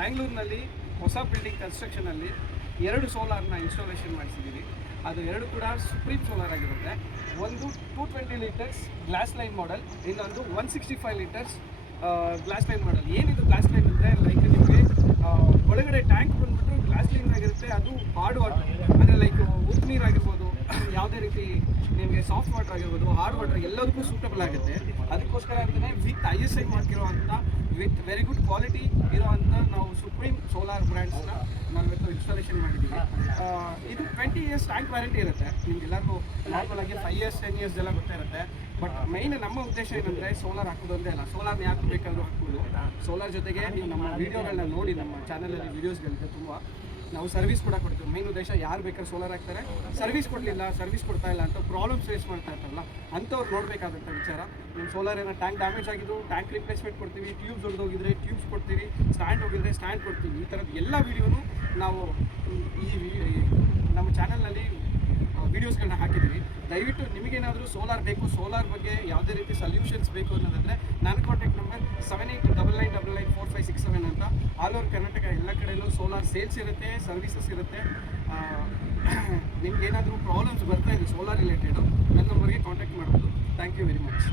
ಬ್ಯಾಂಗ್ಳೂರಿನಲ್ಲಿ ಹೊಸ building ಕನ್ಸ್ಟ್ರಕ್ಷನಲ್ಲಿ 2 ಸೋಲಾರ್ನ installation ಮಾಡಿಸಿದ್ದೀವಿ. ಅದು 2 ಕೂಡ ಸುಪ್ರೀಂ ಸೋಲಾರ್ ಆಗಿರುತ್ತೆ. ಒಂದು 220 ಲೀಟರ್ಸ್ ಗ್ಲಾಸ್ ಲೈನ್ ಮಾಡೆಲ್, ಇನ್ನೊಂದು 165 ಲೀಟರ್ಸ್ ಗ್ಲಾಸ್ ಲೈನ್ ಮಾಡೆಲ್. ಏನಿದು ಗ್ಲಾಸ್ ಲೈನ್ ಅಂದರೆ ಲೈಕ್ ನಿಮಗೆ ಒಳಗಡೆ ಟ್ಯಾಂಕ್ ಬಂದುಬಿಟ್ಟು ಗ್ಲಾಸ್ ಲೈನ್ ಆಗಿರುತ್ತೆ. ಅದು ಹಾರ್ಡ್ ವಾಟರ್ ಅಂದರೆ ಲೈಕ್ ಉಪ್ಪು ನೀರು ಆಗಿರ್ಬೋದು, ಯಾವುದೇ ರೀತಿ ನಿಮಗೆ ಸಾಫ್ಟ್ ವಾಟರ್ ಆಗಿರ್ಬೋದು, ಹಾರ್ಡ್ ವಾಟರ್ ಎಲ್ಲದಕ್ಕೂ ಸೂಟಬಲ್ ಆಗುತ್ತೆ. ಅದಕ್ಕೋಸ್ಕರ ಅಂತಲೇ ವಿತ್ ISI ಮಾಡ್ತಿರೋವಂಥ ವಿತ್ ವೆರಿ ಗುಡ್ ಕ್ವಾಲಿಟಿ ಇರೋವಂಥ ನಾವು ಸುಪ್ರೀಂ ಸೋಲಾರ್ ಬ್ರ್ಯಾಂಡ್ಸ್ನ ನಾವು ಇವತ್ತು ಇನ್ಸ್ಟಾಲೇಷನ್ ಮಾಡಿದ್ದೀವಿ. ಇದು 20 ಇಯರ್ಸ್ ಟ್ಯಾಂಕ್ ವ್ಯಾರಂಟಿ ಇರುತ್ತೆ. ನಿಮಗೆಲ್ಲರಿಗೂ ನಾರ್ಮಲ್ ಆಗಿ 5 ಇಯರ್ಸ್ 10 ಇಯರ್ಸ್ ಎಲ್ಲ ಗೊತ್ತೇ ಇರುತ್ತೆ. ಬಟ್ ಮೈನ್ ನಮ್ಮ ಉದ್ದೇಶ ಏನಂದರೆ ಸೋಲಾರ್ ಹಾಕೋದು ಒಂದೇ ಅಲ್ಲ, ಸೋಲಾರ್ನ ಯಾಕೆ ಬೇಕಾದರೂ ಹಾಕ್ಬೋದು. ಸೋಲಾರ್ ಜೊತೆಗೆ ನೀವು ನಮ್ಮ ವೀಡಿಯೋಗಳನ್ನ ನೋಡಿ, ನಮ್ಮ ಚಾನಲಲ್ಲಿ ವೀಡಿಯೋಸ್ಗಳಿದೆ ತುಂಬ. ನಾವು ಸರ್ವಿಸ್ ಕೂಡ ಕೊಡ್ತೀವಿ. ಮೈನ್ ಉದ್ದೇಶ ಯಾರು ಬೇಕಾದ್ರೆ ಸೋಲಾರ್ ಹಾಕ್ತಾರೆ, ಸರ್ವಿಸ್ ಕೊಡಲಿಲ್ಲ, ಸರ್ವಿಸ್ ಕೊಡ್ತಾ ಇಲ್ಲ ಅಂತ ಪ್ರಾಬ್ಲಮ್ಸ್ ಫೇಸ್ ಮಾಡ್ತಾ ಇರ್ತಾರಲ್ಲ ಅಂಥವ್ರು ನೋಡಬೇಕಾದಂಥ ವಿಚಾರ. ನಿಮ್ಮ ಸೋಲಾರ್ ಏನೋ ಟ್ಯಾಂಕ್ ಡ್ಯಾಮೇಜ್ ಆಗಿದ್ದು ಟ್ಯಾಂಕ್ ರಿಪ್ಲೇಸ್ಮೆಂಟ್ ಕೊಡ್ತೀವಿ, ಟ್ಯೂಬ್ಸ್ ಹೊಡೆದೋಗಿದ್ರೆ ಟ್ಯೂಬ್ಸ್ ಕೊಡ್ತೀವಿ, ಸ್ಟ್ಯಾಂಡ್ ಹೋಗಿದ್ರೆ ಸ್ಟ್ಯಾಂಡ್ ಕೊಡ್ತೀವಿ. ಈ ಥರದ್ದು ಎಲ್ಲ ವೀಡಿಯೋನು ನಾವು ನಮ್ಮ ಚಾನಲ್ನಲ್ಲಿ ವೀಡಿಯೋಸ್ಗಳನ್ನ ಹಾಕಿದ್ದೀವಿ. ದಯವಿಟ್ಟು ನಿಮಗೇನಾದರೂ ಸೋಲಾರ್ ಬೇಕು, ಸೋಲಾರ್ ಬಗ್ಗೆ ಯಾವುದೇ ರೀತಿ ಸೊಲ್ಯೂಷನ್ಸ್ ಬೇಕು ಅನ್ನೋದಾದರೆ ನನ್ನ ಕಾಂಟ್ಯಾಕ್ಟ್ ನಂಬರ್ 7899994567 ಅಂತ. ಆಲ್ ಓವರ್ ಕರ್ನಾಟಕ ಎಲ್ಲ ಕಡೆಯಲ್ಲೂ ಸೋಲಾರ್ ಸೇಲ್ಸ್ ಇರುತ್ತೆ, ಸರ್ವಿಸಸ್ ಇರುತ್ತೆ. ನಿಮ್ಗೇನಾದರೂ ಪ್ರಾಬ್ಲಮ್ಸ್ ಬರ್ತಾ ಇದೆ ಸೋಲಾರ್ ರಿಲೇಟೆಡು, ನನ್ನ ನಂಬರ್ಗೆ ಕಾಂಟ್ಯಾಕ್ಟ್ ಮಾಡ್ಬೋದು. Thank you very much.